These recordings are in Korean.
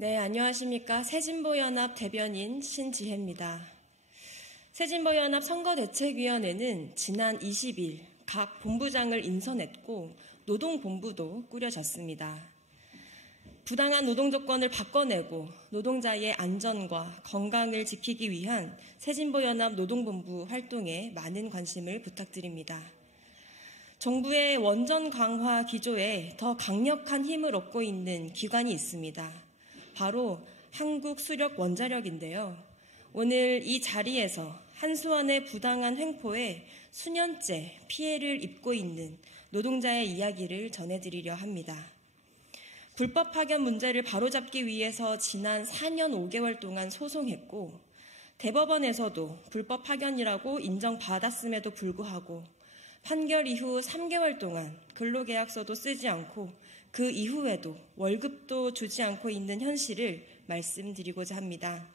네, 안녕하십니까. 새진보연합 대변인 신지혜입니다. 새진보연합 선거대책위원회는 지난 20일 각 본부장을 인선했고 노동본부도 꾸려졌습니다. 부당한 노동조건을 바꿔내고 노동자의 안전과 건강을 지키기 위한 새진보연합 노동본부 활동에 많은 관심을 부탁드립니다. 정부의 원전 강화 기조에 더 강력한 힘을 얻고 있는 기관이 있습니다. 바로 한국수력원자력인데요. 오늘 이 자리에서 한수원의 부당한 횡포에 수년째 피해를 입고 있는 노동자의 이야기를 전해드리려 합니다. 불법 파견 문제를 바로잡기 위해서 지난 4년 5개월 동안 소송했고 대법원에서도 불법 파견이라고 인정받았음에도 불구하고 판결 이후 3개월 동안 근로계약서도 쓰지 않고 그 이후에도 월급도 주지 않고 있는 현실을 말씀드리고자 합니다.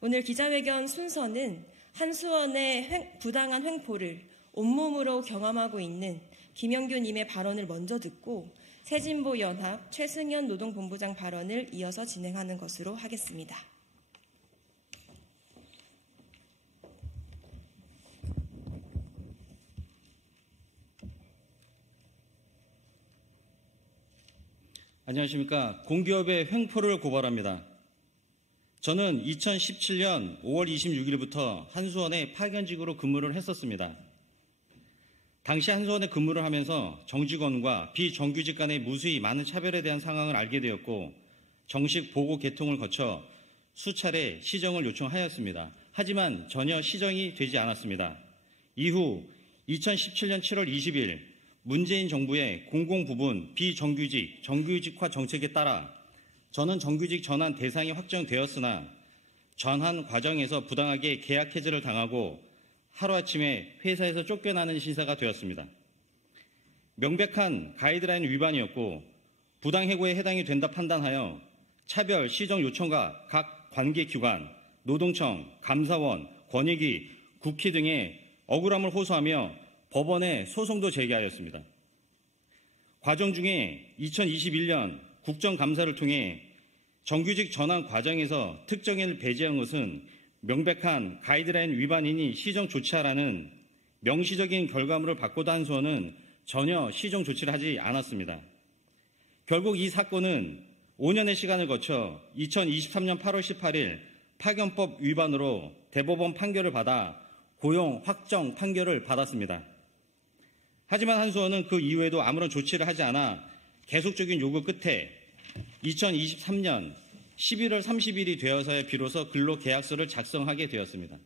오늘 기자회견 순서는 한수원의 부당한 횡포를 온몸으로 경험하고 있는 김영규님의 발언을 먼저 듣고 새진보연합 최승현 노동본부장 발언을 이어서 진행하는 것으로 하겠습니다. 안녕하십니까. 공기업의 횡포를 고발합니다. 저는 2017년 5월 26일부터 한수원에 파견직으로 근무를 했었습니다. 당시 한수원에 근무를 하면서 정직원과 비정규직 간의 무수히 많은 차별에 대한 상황을 알게 되었고 정식 보고 개통을 거쳐 수차례 시정을 요청하였습니다. 하지만 전혀 시정이 되지 않았습니다. 이후 2017년 7월 20일 문재인 정부의 공공부문 비정규직, 정규직화 정책에 따라 저는 정규직 전환 대상이 확정되었으나 전환 과정에서 부당하게 계약 해지를 당하고 하루아침에 회사에서 쫓겨나는 신사가 되었습니다. 명백한 가이드라인 위반이었고 부당해고에 해당이 된다 판단하여 차별 시정 요청과 각 관계기관, 노동청, 감사원, 권익위, 국회 등의 억울함을 호소하며 법원에 소송도 제기하였습니다. 과정 중에 2021년 국정감사를 통해 정규직 전환 과정에서 특정인을 배제한 것은 명백한 가이드라인 위반이니 시정 조치하라는 명시적인 결과물을 받고도 한수원은 전혀 시정 조치를 하지 않았습니다. 결국 이 사건은 5년의 시간을 거쳐 2023년 8월 18일 파견법 위반으로 대법원 판결을 받아 고용 확정 판결을 받았습니다. 하지만 한수원은 그 이후에도 아무런 조치를 하지 않아 계속적인 요구 끝에 2023년 11월 30일이 되어서야 비로소 근로계약서를 작성하게 되었습니다.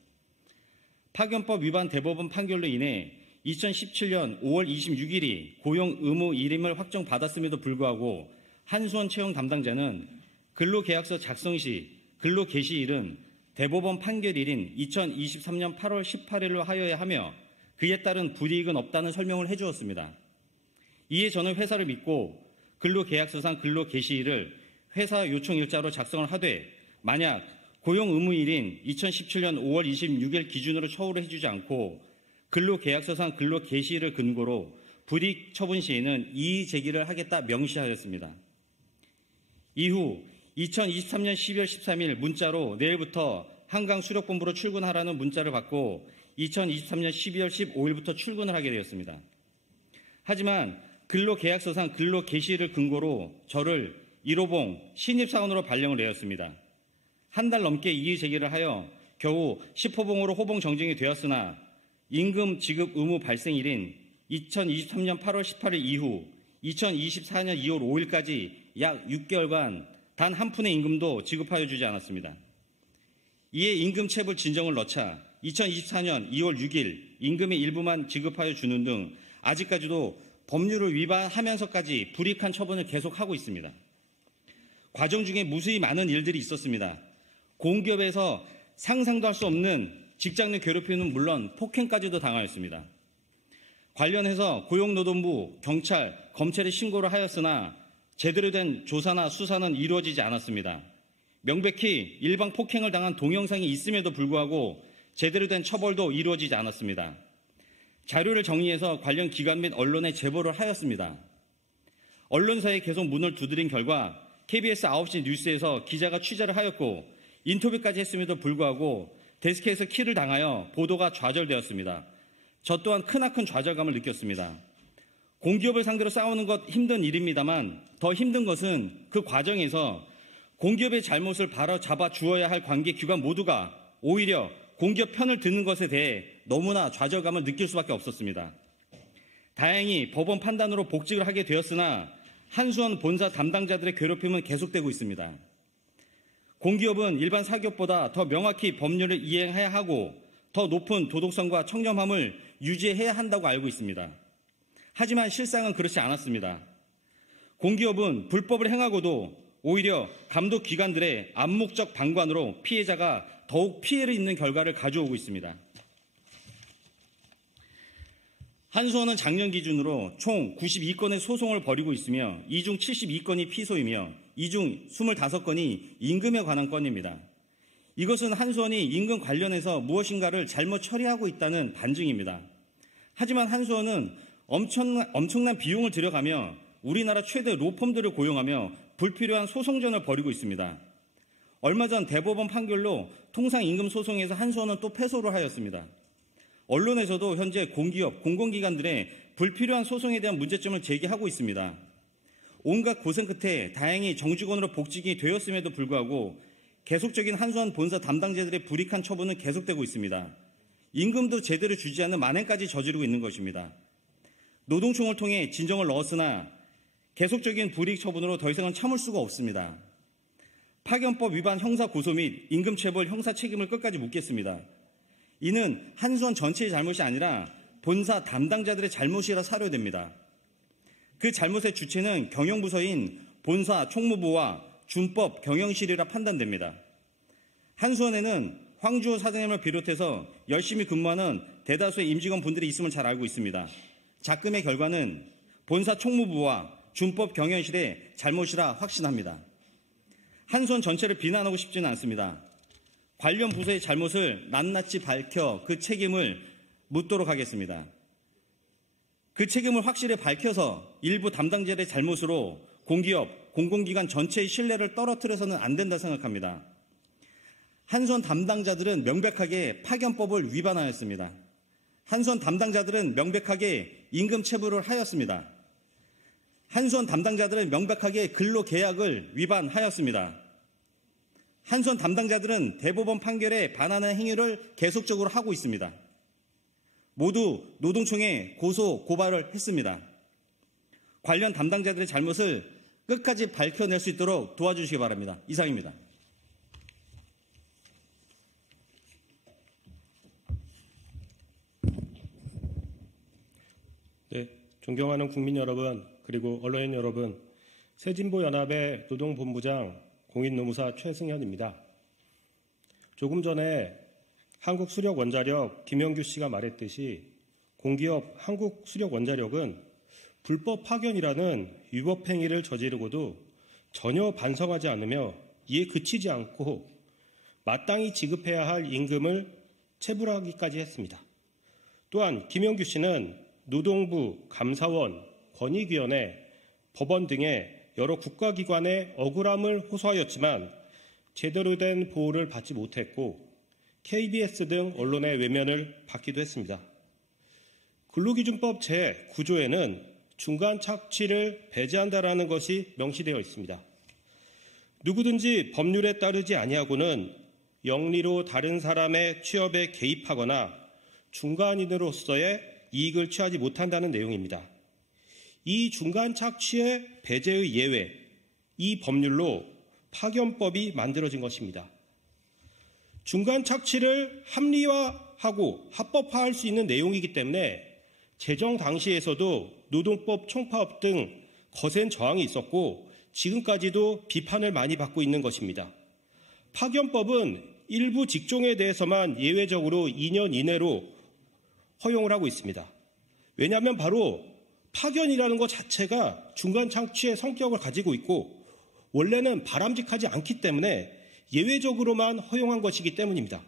파견법 위반 대법원 판결로 인해 2017년 5월 26일이 고용 의무 일임을 확정받았음에도 불구하고 한수원 채용 담당자는 근로계약서 작성 시 근로 개시일은 대법원 판결일인 2023년 8월 18일로 하여야 하며 그에 따른 불이익은 없다는 설명을 해주었습니다. 이에 저는 회사를 믿고 근로계약서상 근로 개시일을 회사 요청일자로 작성을 하되 만약 고용 의무일인 2017년 5월 26일 기준으로 처우를 해주지 않고 근로계약서상 근로 개시일을 근거로 불이익 처분 시에는 이의 제기를 하겠다 명시하였습니다. 이후 2023년 12월 13일 문자로 내일부터 한강수력본부로 출근하라는 문자를 받고 2023년 12월 15일부터 출근을 하게 되었습니다. 하지만 근로계약서상 근로개시일을 근거로 저를 1호봉 신입사원으로 발령을 내었습니다. 한 달 넘게 이의 제기를 하여 겨우 10호봉으로 호봉 정정이 되었으나 임금 지급 의무 발생일인 2023년 8월 18일 이후 2024년 2월 5일까지 약 6개월간 단 한 푼의 임금도 지급하여 주지 않았습니다. 이에 임금체불 진정을 넣자 2024년 2월 6일 임금의 일부만 지급하여 주는 등 아직까지도 법률을 위반하면서까지 불이익한 처분을 계속하고 있습니다. 과정 중에 무수히 많은 일들이 있었습니다. 공기업에서 상상도 할 수 없는 직장 내 괴롭힘은 물론 폭행까지도 당하였습니다. 관련해서 고용노동부, 경찰, 검찰에 신고를 하였으나 제대로 된 조사나 수사는 이루어지지 않았습니다. 명백히 일방 폭행을 당한 동영상이 있음에도 불구하고 제대로 된 처벌도 이루어지지 않았습니다. 자료를 정리해서 관련 기관 및 언론에 제보를 하였습니다. 언론사에 계속 문을 두드린 결과 KBS 9시 뉴스에서 기자가 취재를 하였고 인터뷰까지 했음에도 불구하고 데스크에서 킬을 당하여 보도가 좌절되었습니다. 저 또한 크나큰 좌절감을 느꼈습니다. 공기업을 상대로 싸우는 것 힘든 일입니다만 더 힘든 것은 그 과정에서 공기업의 잘못을 바로잡아 주어야 할 관계기관 모두가 오히려 공기업 편을 드는 것에 대해 너무나 좌절감을 느낄 수밖에 없었습니다. 다행히 법원 판단으로 복직을 하게 되었으나 한수원 본사 담당자들의 괴롭힘은 계속되고 있습니다. 공기업은 일반 사기업보다 더 명확히 법률을 이행해야 하고 더 높은 도덕성과 청렴함을 유지해야 한다고 알고 있습니다. 하지만 실상은 그렇지 않았습니다. 공기업은 불법을 행하고도 오히려 감독기관들의 암묵적 방관으로 피해자가 더욱 피해를 입는 결과를 가져오고 있습니다. 한수원은 작년 기준으로 총 92건의 소송을 벌이고 있으며 이 중 72건이 피소이며 이 중 25건이 임금에 관한 건입니다. 이것은 한수원이 임금 관련해서 무엇인가를 잘못 처리하고 있다는 반증입니다. 하지만 한수원은 엄청난 비용을 들여가며 우리나라 최대 로펌들을 고용하며 불필요한 소송전을 벌이고 있습니다. 얼마 전 대법원 판결로 통상임금 소송에서 한수원은 또 패소를 하였습니다. 언론에서도 현재 공기업, 공공기관들의 불필요한 소송에 대한 문제점을 제기하고 있습니다. 온갖 고생 끝에 다행히 정직원으로 복직이 되었음에도 불구하고 계속적인 한수원 본사 담당자들의 불이익한 처분은 계속되고 있습니다. 임금도 제대로 주지 않는 만행까지 저지르고 있는 것입니다. 노동총을 통해 진정을 넣었으나 계속적인 불이익 처분으로 더 이상은 참을 수가 없습니다. 파견법 위반 형사 고소 및 임금체불 형사 책임을 끝까지 묻겠습니다. 이는 한수원 전체의 잘못이 아니라 본사 담당자들의 잘못이라 사료됩니다. 그 잘못의 주체는 경영부서인 본사 총무부와 준법 경영실이라 판단됩니다. 한수원에는 황주호 사장님을 비롯해서 열심히 근무하는 대다수의 임직원 분들이 있음을 잘 알고 있습니다. 작금의 결과는 본사 총무부와 준법 경영실의 잘못이라 확신합니다. 한수원 전체를 비난하고 싶지는 않습니다. 관련 부서의 잘못을 낱낱이 밝혀 그 책임을 묻도록 하겠습니다. 그 책임을 확실히 밝혀서 일부 담당자들의 잘못으로 공기업, 공공기관 전체의 신뢰를 떨어뜨려서는 안 된다 생각합니다. 한수원 담당자들은 명백하게 파견법을 위반하였습니다. 한수원 담당자들은 명백하게 임금 체불을 하였습니다. 한수원 담당자들은 명백하게 근로계약을 위반하였습니다. 한수원 담당자들은 대법원 판결에 반하는 행위를 계속적으로 하고 있습니다. 모두 노동청에 고소, 고발을 했습니다. 관련 담당자들의 잘못을 끝까지 밝혀낼 수 있도록 도와주시기 바랍니다. 이상입니다. 네, 존경하는 국민 여러분, 그리고 언론인 여러분, 새진보연합의 노동본부장 공인노무사 최승현입니다. 조금 전에 한국수력원자력 김영규 씨가 말했듯이 공기업 한국수력원자력은 불법 파견이라는 위법 행위를 저지르고도 전혀 반성하지 않으며 이에 그치지 않고 마땅히 지급해야 할 임금을 체불하기까지 했습니다. 또한 김영규 씨는 노동부, 감사원, 권익위원회, 법원 등의 여러 국가기관의 억울함을 호소하였지만 제대로 된 보호를 받지 못했고 KBS 등 언론의 외면을 받기도 했습니다. 근로기준법 제9조에는 중간 착취를 배제한다라는 것이 명시되어 있습니다. 누구든지 법률에 따르지 아니하고는 영리로 다른 사람의 취업에 개입하거나 중간인으로서의 이익을 취하지 못한다는 내용입니다. 이 중간 착취의 배제의 예외, 이 법률로 파견법이 만들어진 것입니다. 중간 착취를 합리화하고 합법화할 수 있는 내용이기 때문에 제정 당시에서도 노동법, 총파업 등 거센 저항이 있었고 지금까지도 비판을 많이 받고 있는 것입니다. 파견법은 일부 직종에 대해서만 예외적으로 2년 이내로 허용을 하고 있습니다. 왜냐하면 바로 파견이라는 것 자체가 중간 착취의 성격을 가지고 있고 원래는 바람직하지 않기 때문에 예외적으로만 허용한 것이기 때문입니다.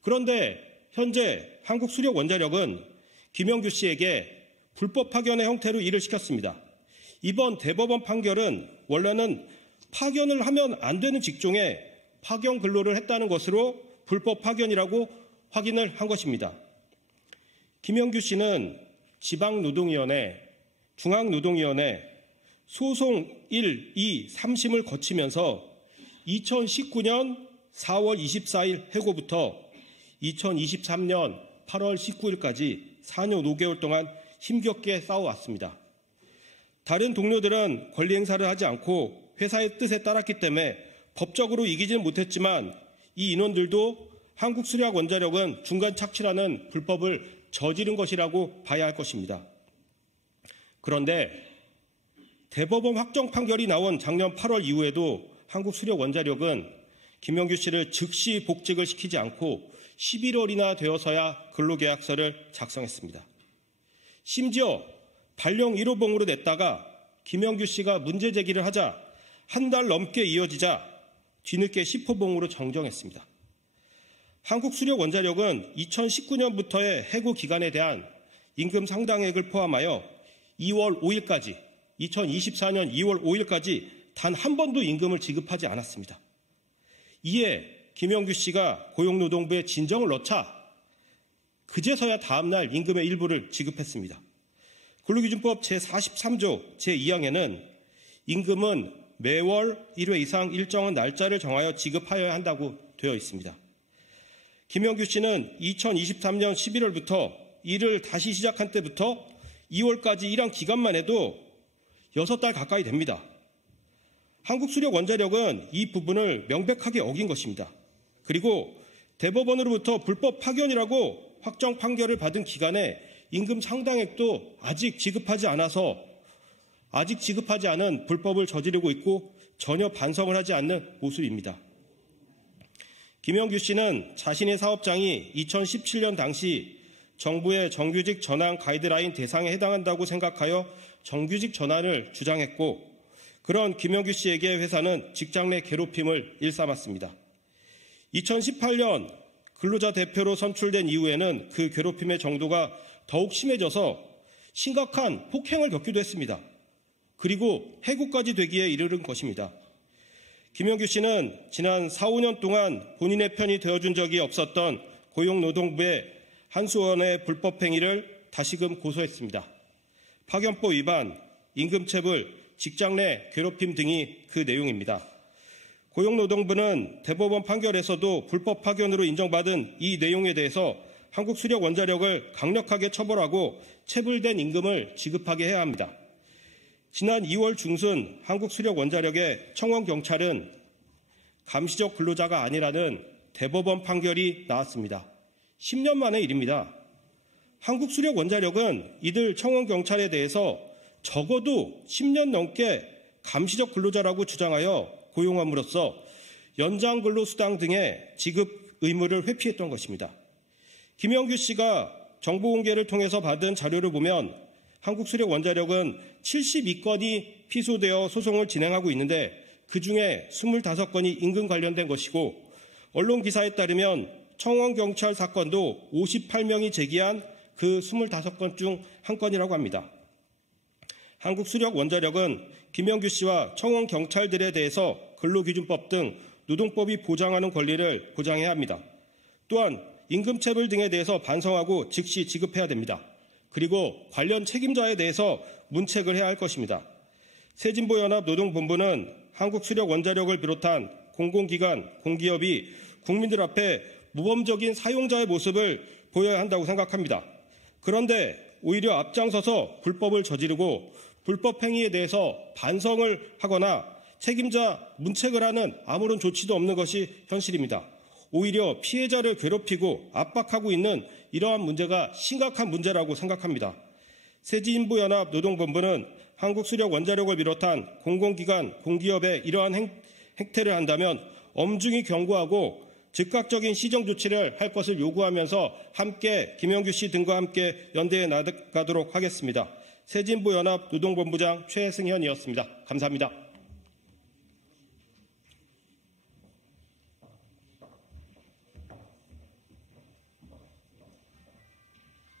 그런데 현재 한국수력원자력은 김영규 씨에게 불법 파견의 형태로 일을 시켰습니다. 이번 대법원 판결은 원래는 파견을 하면 안 되는 직종에 파견 근로를 했다는 것으로 불법 파견이라고 확인을 한 것입니다. 김영규 씨는 지방노동위원회, 중앙노동위원회, 소송 1, 2, 3심을 거치면서 2019년 4월 24일 해고부터 2023년 8월 19일까지 4년 5개월 동안 힘겹게 싸워왔습니다. 다른 동료들은 권리 행사를 하지 않고 회사의 뜻에 따랐기 때문에 법적으로 이기지는 못했지만 이 인원들도 한국수력원자력은 중간 착취라는 불법을 저지른 것이라고 봐야 할 것입니다. 그런데 대법원 확정 판결이 나온 작년 8월 이후에도 한국수력원자력은 김영규 씨를 즉시 복직을 시키지 않고 11월이나 되어서야 근로계약서를 작성했습니다. 심지어 발령 1호봉으로 냈다가 김영규 씨가 문제 제기를 하자 한 달 넘게 이어지자 뒤늦게 10호봉으로 정정했습니다. 한국수력원자력은 2019년부터의 해고 기간에 대한 임금 상당액을 포함하여 2월 5일까지 2024년 2월 5일까지 단 한 번도 임금을 지급하지 않았습니다. 이에 김영규 씨가 고용노동부에 진정을 넣자 그제서야 다음날 임금의 일부를 지급했습니다. 근로기준법 제43조 제2항에는 임금은 매월 1회 이상 일정한 날짜를 정하여 지급하여야 한다고 되어 있습니다. 김영규 씨는 2023년 11월부터 일을 다시 시작한 때부터 2월까지 일한 기간만 해도 6달 가까이 됩니다. 한국수력원자력은 이 부분을 명백하게 어긴 것입니다. 그리고 대법원으로부터 불법 파견이라고 확정 판결을 받은 기간에 임금 상당액도 아직 지급하지 않은 불법을 저지르고 있고 전혀 반성을 하지 않는 모습입니다. 김영규 씨는 자신의 사업장이 2017년 당시 정부의 정규직 전환 가이드라인 대상에 해당한다고 생각하여 정규직 전환을 주장했고 그런 김영규 씨에게 회사는 직장 내 괴롭힘을 일삼았습니다. 2018년 근로자 대표로 선출된 이후에는 그 괴롭힘의 정도가 더욱 심해져서 심각한 폭행을 겪기도 했습니다. 그리고 해고까지 되기에 이르는 것입니다. 김영규 씨는 지난 4, 5년 동안 본인의 편이 되어준 적이 없었던 고용노동부의 한수원의 불법 행위를 다시금 고소했습니다. 파견법 위반, 임금체불, 직장 내 괴롭힘 등이 그 내용입니다. 고용노동부는 대법원 판결에서도 불법 파견으로 인정받은 이 내용에 대해서 한국수력원자력을 강력하게 처벌하고 체불된 임금을 지급하게 해야 합니다. 지난 2월 중순 한국수력원자력의 청원경찰은 감시적 근로자가 아니라는 대법원 판결이 나왔습니다. 10년 만의 일입니다. 한국수력원자력은 이들 청원경찰에 대해서 적어도 10년 넘게 감시적 근로자라고 주장하여 고용함으로써 연장근로수당 등의 지급 의무를 회피했던 것입니다. 김영규 씨가 정보공개를 통해서 받은 자료를 보면 한국수력원자력은 72건이 피소되어 소송을 진행하고 있는데 그중에 25건이 임금 관련된 것이고 언론 기사에 따르면 청원경찰 사건도 58명이 제기한 그 25건 중 한 건이라고 합니다. 한국수력원자력은 김영규 씨와 청원경찰들에 대해서 근로기준법 등 노동법이 보장하는 권리를 보장해야 합니다. 또한 임금체불 등에 대해서 반성하고 즉시 지급해야 됩니다. 그리고 관련 책임자에 대해서 문책을 해야 할 것입니다. 새진보연합노동본부는 한국수력원자력을 비롯한 공공기관, 공기업이 국민들 앞에 모범적인 사용자의 모습을 보여야 한다고 생각합니다. 그런데 오히려 앞장서서 불법을 저지르고 불법 행위에 대해서 반성을 하거나 책임자 문책을 하는 아무런 조치도 없는 것이 현실입니다. 오히려 피해자를 괴롭히고 압박하고 있는 이러한 문제가 심각한 문제라고 생각합니다. 새진보연합노동본부는 한국수력원자력을 비롯한 공공기관, 공기업에 이러한 행태를 한다면 엄중히 경고하고 즉각적인 시정 조치를 할 것을 요구하면서 함께 김영규 씨 등과 함께 연대해 나가도록 하겠습니다. 새진보연합노동본부장 최승현이었습니다. 감사합니다.